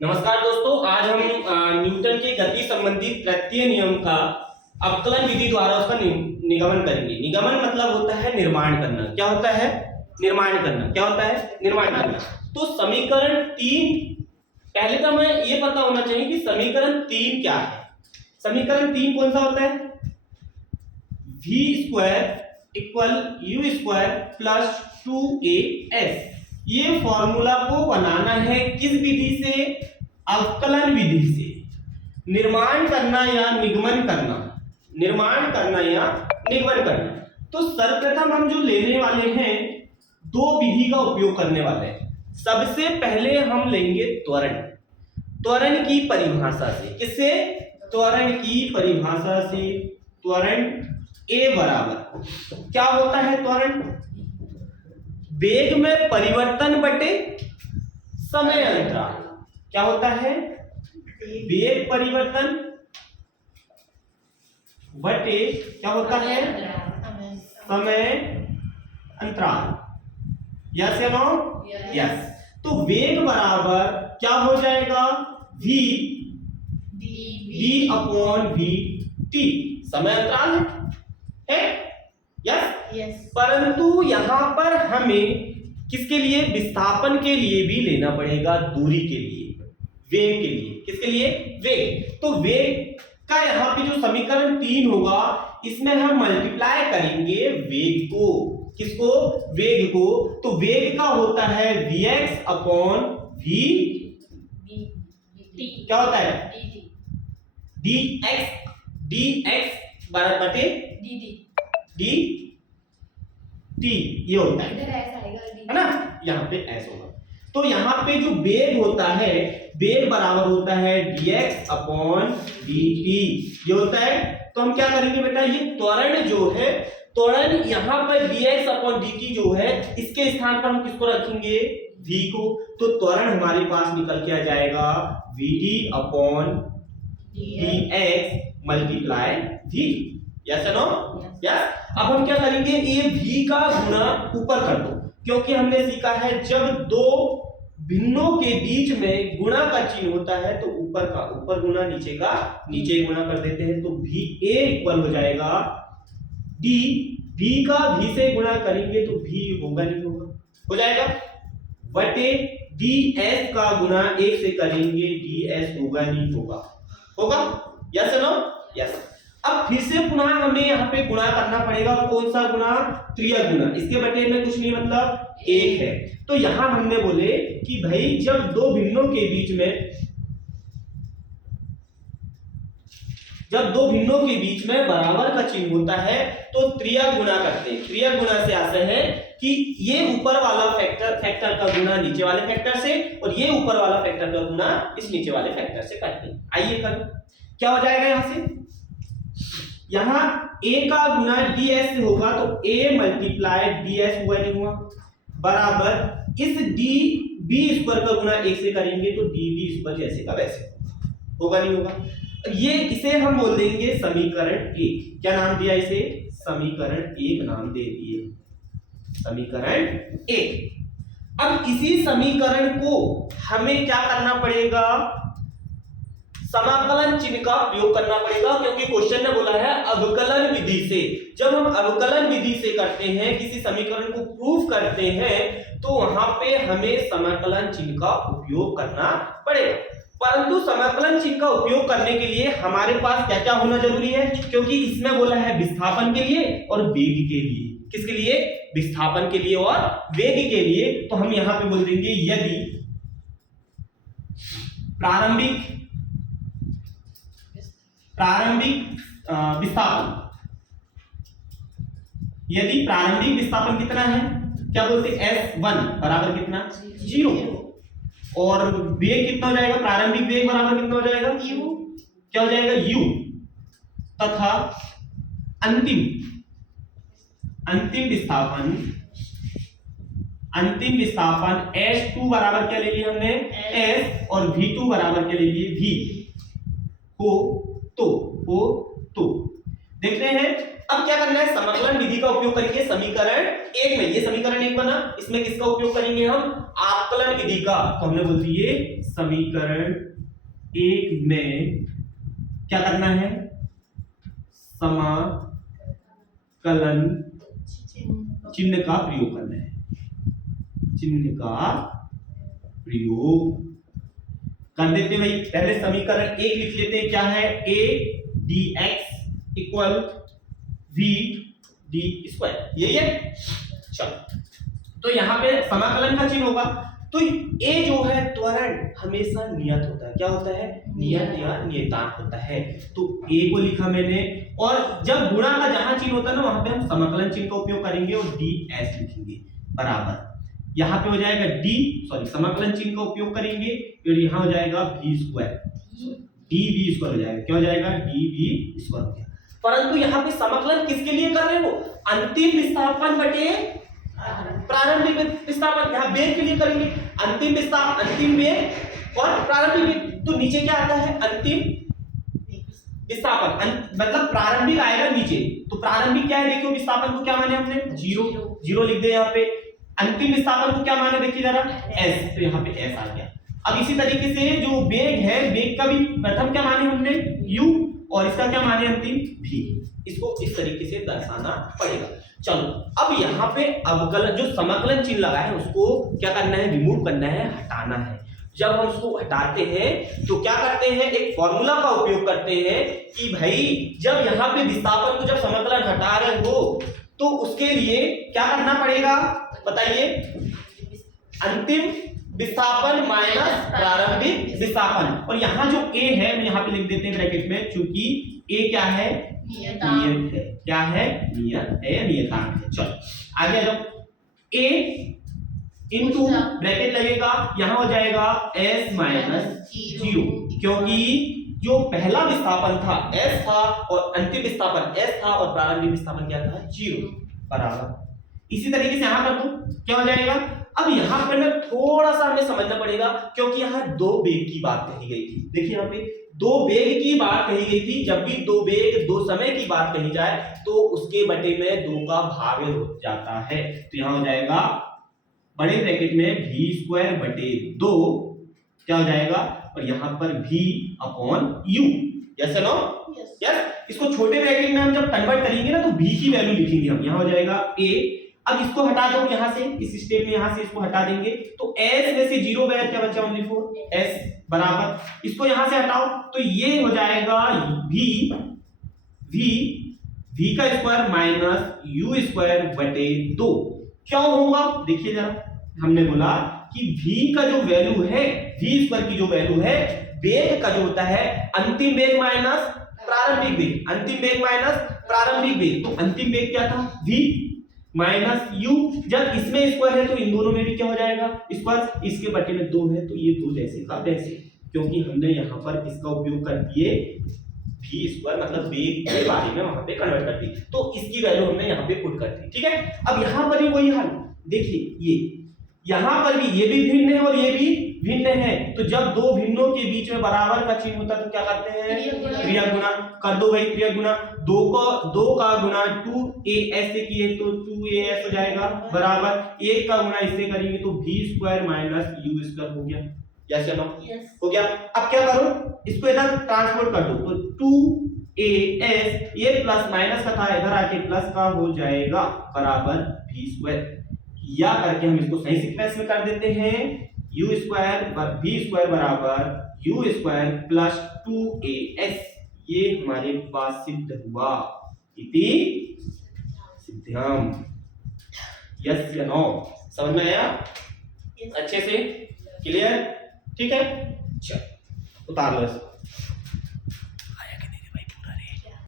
नमस्कार दोस्तों, आज हम न्यूटन के गति संबंधी तृतीय नियम का अवकलन विधि द्वारा उसका निगमन करेंगे। निगमन मतलब होता है निर्माण करना। क्या होता है? निर्माण करना। क्या होता है? निर्माण करना। तो समीकरण 3, पहले तो हमें ये पता होना चाहिए कि समीकरण 3 क्या है। समीकरण 3 कौन सा होता है? v² = u² + 2as। ये फॉर्मूला को बनाना है किस विधि से? अवकलन विधि से। निर्माण करना या निगमन करना, निर्माण करना या निगमन करना। तो सर्वप्रथम हम जो लेने वाले हैं, दो विधि का उपयोग करने वाले हैं। सबसे पहले हम लेंगे त्वरण। त्वरण की परिभाषा से। किससे? त्वरण की परिभाषा से। त्वरण A बराबर क्या होता है? त्वरण वेग में परिवर्तन बटे समय अंतराल। क्या होता है? वेग परिवर्तन बटे क्या होता है? समय अंतराल। यस या नो? यस। तो वेग बराबर क्या हो जाएगा? v v/dt। समय अंतराल है। यस। परंतु यहां पर हमें किसके लिए? विस्थापन के लिए भी लेना पड़ेगा, दूरी के लिए, वेग के लिए। किसके लिए? वेग। तो वेग का यहां पे जो समीकरण 3 होगा, इसमें हम मल्टीप्लाई करेंगे वेग को। किसको? वेग को। तो वेग का होता है vx/v। क्या होता है? dx बटे dt, ये होता है ना? यहाँ पे ऐसा होगा। तो यहाँ पे जो वेग होता है, वेग बराबर होता है dx/dt। ये होता है। तो हम क्या करेंगे बेटा? ये त्वरण जो है, त्वरण यहाँ पर dx/dt जो है, इसके स्थान पर हम किसको रखेंगे? v को। तो त्वरण हमारे पास निकल के आ जाएगा vd/dx × v। Yes no? Yes. अब हम क्या करेंगे? ये v का गुणा ऊपर कर दो, क्योंकि हमने सीखा है जब दो भिन्नों के बीच में गुणा का चिन्ह होता है तो ऊपर का ऊपर गुणा, नीचे का नीचे गुणा कर देते हैं। तो va इक्वल हो जाएगा d। v का v से गुणा करेंगे तो v होगा नहीं होगा? हो जाएगा। बटे ds का गुणा 1 से करेंगे, ds होगा नहीं होगा? होगा। Yes no? यस। अब फिर से पुनः हमें यहाँ पे गुणा करना पड़ेगा। कौन सा गुणा? त्रियक गुणा। इसके बटे में कुछ नहीं, मतलब 1 है। तो यहां हमने बोले कि भाई जब दो भिन्नों के बीच में बराबर का चिन्ह होता है तो त्रियक गुणा करते हैं। त्रियक गुणा से आशय है कि ये ऊपर वाला फैक्टर का गुणा नीचे वाले फैक्टर से, और ये ऊपर वाला फैक्टर का गुणा इस नीचे वाले फैक्टर से करते हैं। आइए करो, क्या हो जाएगा? यहां से यहां a का गुना ds से होगा, तो a × ds हुआ नहीं हुआ? बराबर इस db² का गुना 1 से करेंगे तो db² जैसे का वैसे होगा नहीं होगा? ये इसे हम बोल देंगे समीकरण 1। क्या नाम दिया इसे? समीकरण 1 नाम दे दिए। समीकरण 1। अब इसी समीकरण को हमें क्या करना पड़ेगा? समाकलन चिन्ह का प्रयोग करना पड़ेगा, क्योंकि क्वेश्चन ने बोला है अवकलन विधि से। जब हम अवकलन विधि से करते हैं, किसी समीकरण को प्रूफ करते हैं, तो वहां पे हमें समाकलन चिन्ह का उपयोग करना पड़ेगा। परंतु समाकलन चिन्ह का उपयोग करने के लिए हमारे पास क्या क्या होना जरूरी है? क्योंकि इसमें बोला है विस्थापन के लिए और वेग के लिए। किसके लिए? विस्थापन के लिए और वेग के लिए। तो हम यहां पे बोल देंगे यदि प्रारंभिक विस्थापन, यदि प्रारंभिक विस्थापन कितना है? क्या बोलते हैं? S1 बराबर कितना? 0। और वेग कितना हो जाएगा? प्रारंभिक वेग बराबर कितना हो जाएगा? u। क्या हो जाएगा? u। तथा अंतिम विस्थापन S2 बराबर क्या ले लिया हमने? S। और V2 बराबर क्या ले लिए? V। हो तो देख रहे हैं। अब क्या करना है, समाकलन विधि का उपयोग करेंगे समीकरण एक में। ये समीकरण एक बना, इसमें किसका उपयोग करेंगे हम, आकलन विधि का। तो हमने बोल दिए समीकरण एक में क्या करना है, समाकलन चिन्ह का प्रयोग करना है, चिन्ह का प्रयोग कर देते भाई। पहले समीकरण एक लिख लेते हैं, क्या है, a dx equal v d square, यही है। चलो, तो यहां पे समाकलन का चिन्ह होगा। तो a जो है त्वरण हमेशा नियत होता है, क्या होता है, नियत या नियतांक होता है। तो a को लिखा मैंने, और जब गुणा का जहां चिन्ह होता है ना, वहां पे हम समाकलन चिन्ह का उपयोग करेंगे और ds लिखेंगे बराबर। यहाँ पे हो जाएगा समाकलन चिन्ह का उपयोग करेंगे और यहाँ हो जाएगा v स्क्वायर, dv स्क्वायर हो जाएगा, क्या हो जाएगा, dv स्क्वायर हो गया। परंतु यहाँ पे समाकलन किसके लिए कर रहे हो, अंतिम विस्थापन बटे प्रारंभिक विस्थापन, यहाँ वेग के लिए करेंगे। अंतिम वेग और प्रारंभिक वेग, तो नीचे क्या आता है, अंतिम विस्थापन, मतलब प्रारंभिक आएगा नीचे। तो प्रारंभिक क्या है, देखियो विस्थापन को क्या माने हमने, जीरो लिख दे यहाँ पे। अंतिम विस्थापन को क्या माने, देखिए जरा, s, तो यहाँ पे s आ गया। अब इसी तरीके से जो वेग है, वेग का भी प्रथम क्या माने हमने, u, और इसका क्या माने अंतिम, v। इसको इस तरीके से दर्शाना पड़ेगा। चलो, अब यहाँ पे अवकलन जो समाकलन चिन्ह लगा है उसको क्या करना है, रिमूव करना है, हटाना है। जब हम उसको हटाते हैं तो क्या करते हैं, एक फॉर्मूला का उपयोग करते हैं कि भाई जब यहाँ पे विस्थापन को जब समाकलन हटा रहे हो तो उसके लिए क्या करना पड़ेगा, बताइए, अंतिम विस्थापन माइनस प्रारंभिक विस्थापन। और यहाँ जो a है, मैं यहाँ पे लिख देते हैं ब्रैकेट में, चूंकि a क्या है, नियत है, क्या है, नियत है, नियतांक है। चलो आगे आ जाओ, a इनटू ब्रैकेट लगेगा, यहाँ हो जाएगा s माइनस 0, क्योंकि जो पहला विस्थापन था s था और अंतिम विस्थापन s था और प्रारंभिक विस्थापन क्या था, 0 बराबर। इसी तरीके से यहां कर दो, क्या हो जाएगा। अब यहां पर ना थोड़ा सा हमें समझना पड़ेगा, क्योंकि यहां दो वेग की बात कही गई थी। देखिए यहाँ पे दो वेग की बात कही गई थी। जब भी दो वेग दो समय की बात कही जाए तो उसके बटे में 2 का भाग हो जाता है। तो यहां हो जाएगा बड़े ब्रैकेट में v स्क्वायर बटे 2, क्या हो जाएगा, और यहाँ पर v upon u, yes no, yes. इसको छोटे ब्रैकेट में हम जब कन्वर्ट करेंगे ना तो v की वैल्यू लिखेंगे हम, यहाँ हो जाएगा a। अब इसको हटा दो यहाँ से, इस स्टेप में यहाँ से इसको हटा देंगे तो s में से 0 गया, क्या बचा, ओनली 4 s बराबर। इसको यहाँ से हटाओ तो ये हो जाएगा v का स्क्वायर माइनस u स्क्वायर बटे 2। क्यों होगा, देखिए जरा, हमने बोला कि v का जो वैल्यू है, v स्क्वायर की जो वैल्यू है, वेग का जो होता है अंतिम वेग माइनस प्रारंभिक वेग, अंतिम वेग माइनस प्रारंभिक वेग। तो अंतिम वेग क्या था, v माइनस u। जब इसमें स्क्वायर है तो इन दोनों में भी क्या हो जाएगा, स्क्वायर। इसके बटे में 2 है तो ये 2 जैसे का वैसे, क्योंकि हमने यहाँ पर इसका उपयोग कर दिए v स्क्वायर, मतलब वेग के बारे में वहां पे कन्वर्ट कर दी, तो इसकी वैल्यू हमने यहाँ पे पुट कर दी, ठीक है। अब यहाँ पर भी वही हाल, देखिए ये यहाँ पर भी ये भी भिन्न है और ये भी भिन्न है। तो जब दो भिन्नों के बीच में बराबर का चिन्ह होता है तो क्या करते हैं, क्रिया गुणा कर दो भाई। क्रिया गुणा, 2 का गुणा 2as से किए तो 2as हो जाएगा बराबर, 1 का गुणा इससे करेंगे तो v square minus u square हो गया, यस या नो, हो गया। अब क्या करो, इसको इधर ट्रांसपोर्ट कर दो तो 2as, ये प्लस माइनस का था, इधर आके प्लस का हो जाएगा बराबर v स्क्वायर। या करके हम इसको सही सीक्वेंस में कर देते हैं, u स्क्वायर v स्क्वायर बराबर u स्क्वायर प्लस 2as। ये हमारे पास सिद्ध हुआ, इति सिद्धम, यस या नो, समझ में आया अच्छे से, क्लियर, ठीक है। चलो उतार लो इसको।